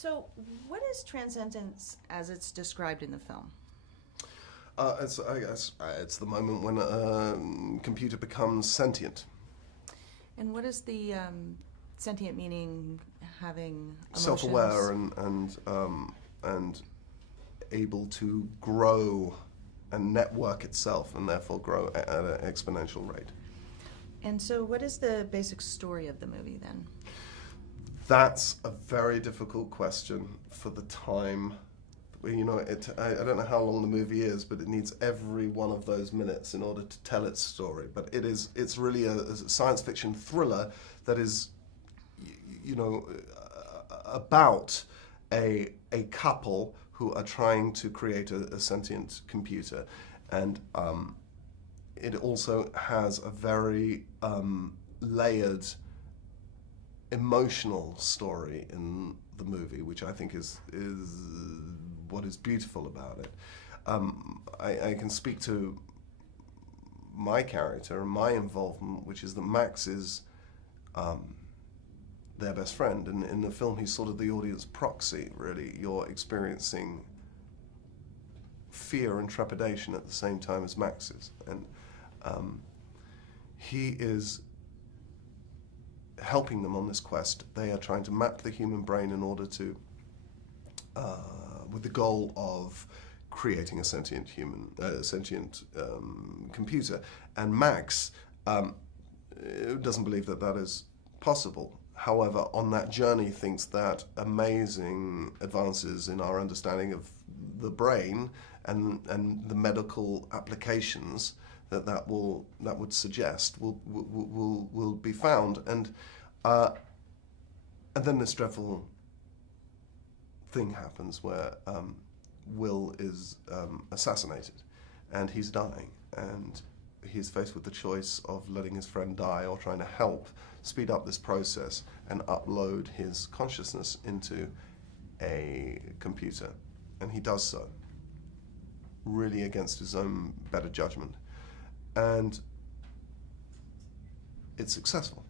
So, what is transcendence as it's described in the film? I guess it's the moment when a computer becomes sentient. And what is the sentient meaning? Having emotions? Self-aware and able to grow and network itself, and therefore grow at an exponential rate. And so, what is the basic story of the movie then? That's a very difficult question for the time. You know, I don't know how long the movie is, but it needs every one of those minutes in order to tell its story. But it's really a science fiction thriller that is, you know, about a couple who are trying to create a sentient computer. And it also has a very layered emotional story in the movie, which I think is what is beautiful about it. I can speak to my character and my involvement, which is that Max is their best friend, and in the film he's sort of the audience proxy, really. You're experiencing fear and trepidation at the same time as Max is, and he is helping them on this quest. They are trying to map the human brain in order to with the goal of creating a sentient computer. And Max doesn't believe that that is possible. However, on that journey thinks that amazing advances in our understanding of the brain and the medical applications that would suggest will be found. And then this dreadful thing happens where Will is assassinated, and he's dying, and he's faced with the choice of letting his friend die or trying to help speed up this process and upload his consciousness into a computer. And he does so, really against his own better judgment. And it's successful.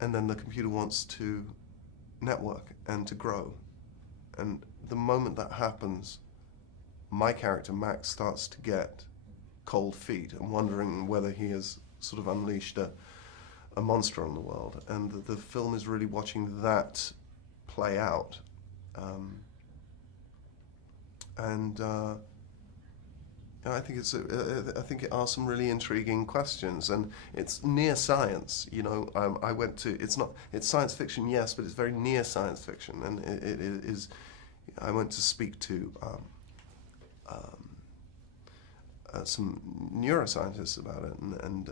And then the computer wants to network and to grow. And the moment that happens, my character, Max, starts to get cold feet and wondering whether he has sort of unleashed a monster on the world. And the film is really watching that play out. I think I think it asks some really intriguing questions, and it's near science. You know, it's science fiction, yes, but it's very near science fiction, and it is. I went to speak to some neuroscientists about it, and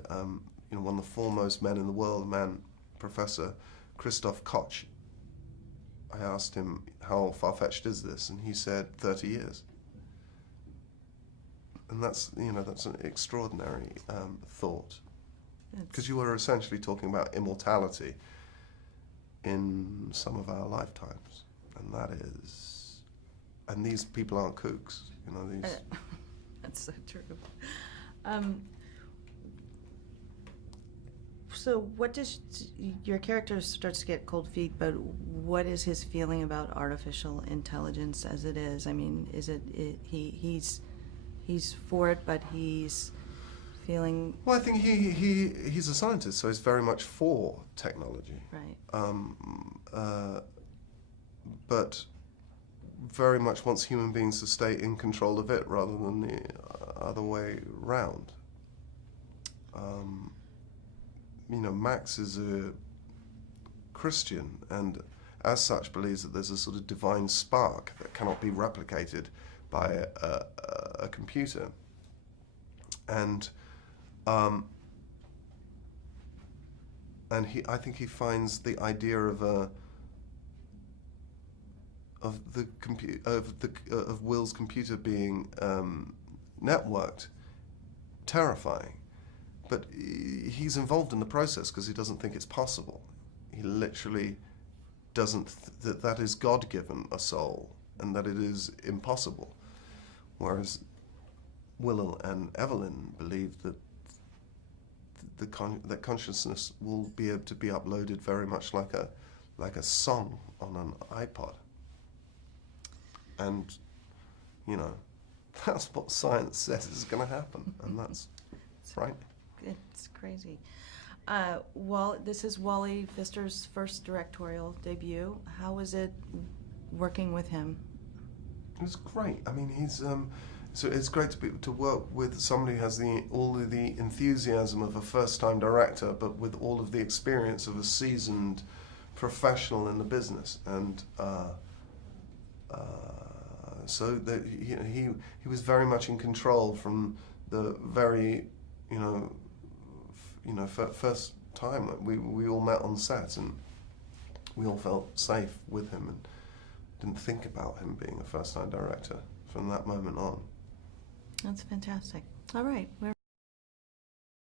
you know, one of the foremost men in the world, Professor Christoph Koch. I asked him, how far-fetched is this? And he said 30 years. And that's an extraordinary thought, because you are essentially talking about immortality in some of our lifetimes, and these people aren't kooks, you know. These. That's so true. So, what does your character starts to get cold feet? But what is his feeling about artificial intelligence as it is? I mean, is he's for it, but he's feeling... Well, I think he's a scientist, so he's very much for technology. Right. But very much wants human beings to stay in control of it rather than the other way round. You know, Max is a Christian, and as such believes that there's a sort of divine spark that cannot be replicated by a computer, and I think he finds the idea of Will's computer being networked terrifying, but he's involved in the process because he doesn't think it's possible. He literally doesn't that is God-given a soul, and that it is impossible. Whereas Will and Evelyn believe that that consciousness will be able to be uploaded very much like a song on an iPod. and you know, that's what science says is going to happen, and that's right. It's crazy. This is Wally Pfister's first directorial debut. How was it working with him? It was great. I mean, he's so it's great to work with somebody who has all of the enthusiasm of a first-time director, but with all of the experience of a seasoned professional in the business. And so that he was very much in control from the very first time that we all met on set, and we all felt safe with him and didn't think about him being a first-time director from that moment on. That's fantastic. All right, we're